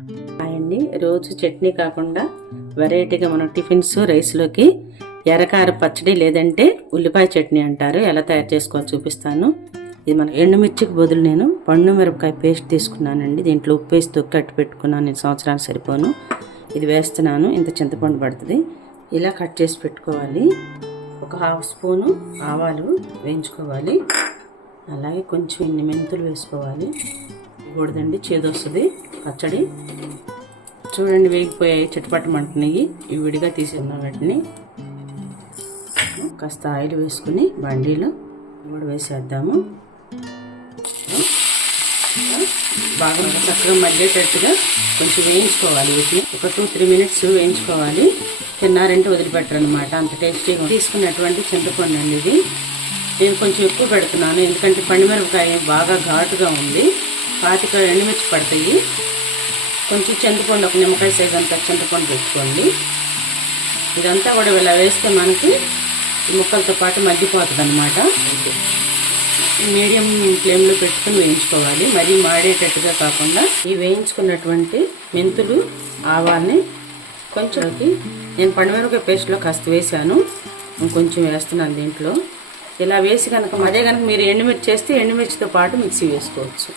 అండి రోజు చట్నీ కాకుండా వెరైటీగా మనం టిఫిన్స్ రైస్లోకి ఎర్రకార పచ్చడి లేదంటే ఉల్లిపాయ చట్నీ అంటారు. ఎలా తయారు చేసుకోవాలో చూపిస్తాను. ఇది మన ఎండుమిర్చికి బదులు నేను పండు మిరపకాయ పేస్ట్ తీసుకున్నానండి. దీంట్లో ఉప్పు వేసి తొక్కట్టు పెట్టుకున్నాను. నేను సంవత్సరానికి సరిపోను. ఇది వేస్తున్నాను. ఇంత చింతపండు పడుతుంది. ఇలా కట్ చేసి పెట్టుకోవాలి. ఒక హాఫ్ స్పూను ఆవాలు వేయించుకోవాలి. అలాగే కొంచెం ఇన్ని మెంతులు వేసుకోవాలి. కూడదండి చేదు వస్తుంది పచ్చడి. చూడండి వేగిపోయాయి చిటపట్టమంటున్నాయి ఇవి విడిగా తీసేద్దాం వాటిని. కాస్త ఆయిల్ వేసుకుని బండిలో కూడా వేసేద్దాము. బాగా చక్కగా మగ్గేటట్టుగా కొంచెం వేయించుకోవాలి వీటిని. ఒక టూ త్రీ మినిట్స్ వేయించుకోవాలి. తిన్నారంటే వదిలిపెట్టరు అనమాట అంత టేస్టీగా తీసుకున్నటువంటి చింతపండు అండి ఇది. నేను కొంచెం ఎక్కువ పెడుతున్నాను. ఎందుకంటే పండుమిరపకాయ బాగా ఘాటుగా ఉంది. పాతిక ఎండుమిర్చి పడతాయి. కొంచెం చింతపండు ఒక నిమ్మకాయ సైజ్ అంత చింతపండు పెట్టుకోండి. ఇదంతా కూడా ఇలా వేస్తే మనకి ముక్కలతో పాటు మగ్గిపోతుంది అనమాట మీడియం ఫ్లేమ్లో పెట్టుకుని వేయించుకోవాలి. మరీ మాడేటట్టుగా కాకుండా ఈ వేయించుకున్నటువంటి మెంతులు ఆవాల్ని కొంచెంకి నేను పండుమిరపకాయ పేస్ట్లో కాస్త వేసాను ఇంకొంచెం వేస్తున్నాను దీంట్లో. ఇలా వేసి కనుక అదే కనుక మీరు ఎండుమిర్చి చేస్తే ఎండుమిర్చితో పాటు మిక్సీ వేసుకోవచ్చు.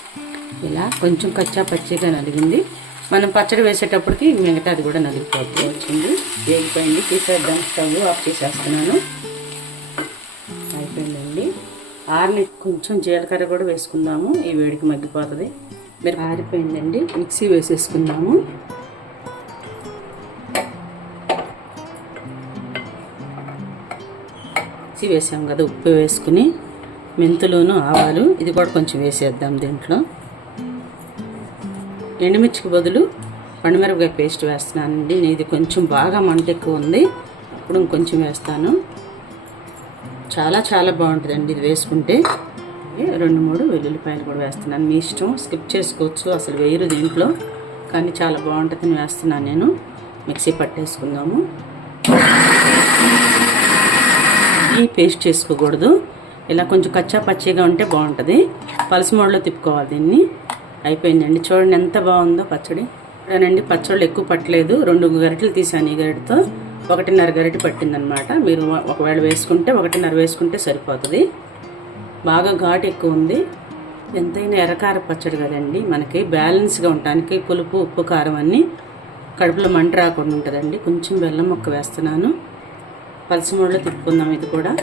ఇలా కొంచెం కచ్చా పచ్చిగా నలిగింది. మనం పచ్చడి వేసేటప్పటికి మిగతా అది కూడా నలిగిపోతూ వచ్చింది. వేగిపోయింది. తీసేద్దాం. స్టవ్ ఆఫ్ చేసేస్తున్నాను. అయిపోయిందండి. ఆరిని కొంచెం జీలకర్ర కూడా వేసుకుందాము. ఈ వేడికి మగ్గిపోతుంది. మీరు ఆరిపోయిందండి. మిక్సీ వేసేసుకుందాము. మిక్సీ వేసాం కదా. ఉప్పు వేసుకుని మెంతులోను ఆవాలు. ఇది కూడా కొంచెం వేసేద్దాం దీంట్లో. ఎండుమిర్చికి బదులు పండుమిరపకాయ పేస్ట్ వేస్తున్నానండి. నేను ఇది కొంచెం బాగా మంట ఎక్కువ ఉంది. ఇప్పుడు ఇంకొంచెం వేస్తాను. చాలా చాలా బాగుంటుందండి ఇది వేసుకుంటే. రెండు మూడు వెల్లుల్లిపాయలు కూడా వేస్తున్నాను. మీ ఇష్టం స్కిప్ చేసుకోవచ్చు. అసలు వేయరు దీంట్లో. కానీ చాలా బాగుంటుందని వేస్తున్నాను నేను. మిక్సీ పట్టేసుకుందాము. ఈ పేస్ట్ చేసుకోకూడదు. ఇలా కొంచెం కచ్చా పచ్చిగా ఉంటే బాగుంటుంది. పలస మోడలో తిప్పుకోవాలి దీన్ని. అయిపోయిందండి. చూడండి ఎంత బాగుందో పచ్చడి. అనండి పచ్చళ్ళు ఎక్కువ పట్టలేదు. రెండు గరిటెలు తీసాను ఈ గరిటతో. ఒకటిన్నర గరిటె పట్టిందనమాట. మీరు ఒకవేళ వేసుకుంటే ఒకటిన్నర వేసుకుంటే సరిపోతుంది. బాగా ఘాటు ఎక్కువ ఉంది. ఎంతైనా ఎర్రకార పచ్చడి కదండి. మనకి బ్యాలెన్స్గా ఉండటానికి పులుపు ఉప్పు కారం అన్నీ కడుపులో మంట రాకుండా ఉంటుందండి. కొంచెం బెల్లం మొక్క వేస్తున్నాను. పలసమూడలో తిప్పుకుందాం ఇది కూడా.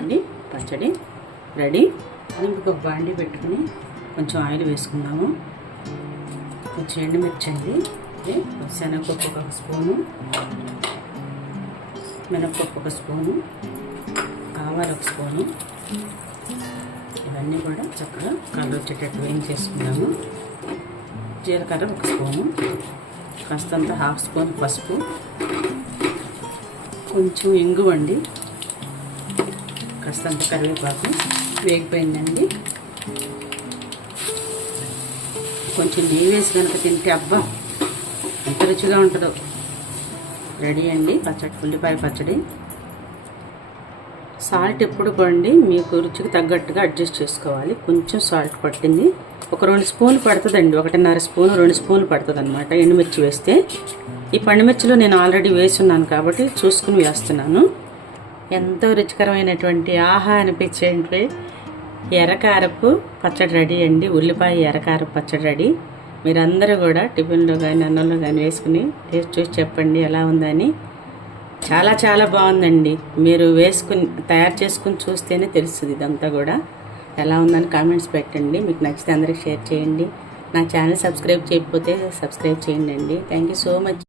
అండి పచ్చడి రెడీ. ఇంకొక బాండి పెట్టుకుని కొంచెం ఆయిల్ వేసుకుందాము. కొంచెం ఎండుమిర్చి అండి శనగపప్పు ఒక స్పూను. మినప్పప్పు ఒక స్పూను. ఆవాలు ఒక స్పూను. ఇవన్నీ కూడా చక్కగా కలర్ వచ్చేటట్టు వేయించేసుకున్నాము జీలకర్ర ఒక స్పూను. కాస్తంత హాఫ్ స్పూన్ పసుపు. కొంచెం ఇంగువండి. కాస్తంత కరివేపాకు వేగిపోయిందండి. కొంచెం నెయ్యి వేసి కనుక తింటే అబ్బా ఎంత రుచిగా ఉంటుందో. రెడీ అండి పచ్చడి ఉల్లిపాయ పచ్చడి. సాల్ట్ ఎప్పుడు పడండి మీకు రుచికి తగ్గట్టుగా అడ్జస్ట్ చేసుకోవాలి. కొంచెం సాల్ట్ పట్టింది. ఒక రెండు స్పూన్లు పడుతుందండి ఒకటిన్నర స్పూన్ రెండు స్పూన్లు పడుతుంది అనమాట ఎండుమిర్చి వేస్తే. ఈ పండుమిర్చిలో నేను ఆల్రెడీ వేసున్నాను కాబట్టి చూసుకుని వేస్తున్నాను. ఎంతో రుచికరమైనటువంటి ఆహా అనిపించేటువంటి ఎర్రకారపు పచ్చడి రెడీ అండి. ఉల్లిపాయ ఎర్రకారపు పచ్చడి రెడీ. మీరందరూ కూడా టిఫిన్లో కానీ అన్నంలో కానీ వేసుకుని టేస్ట్ చూసి చెప్పండి ఎలా ఉందని. చాలా చాలా బాగుందండి. మీరు వేసుకుని తయారు చేసుకుని చూస్తేనే తెలుస్తుంది ఇదంతా కూడా. ఎలా ఉందని కామెంట్స్ పెట్టండి. మీకు నచ్చితే అందరికి షేర్ చేయండి. నా ఛానల్ సబ్స్క్రైబ్ చేయకపోతే సబ్స్క్రైబ్ చేయండి అండి. Thank you so much.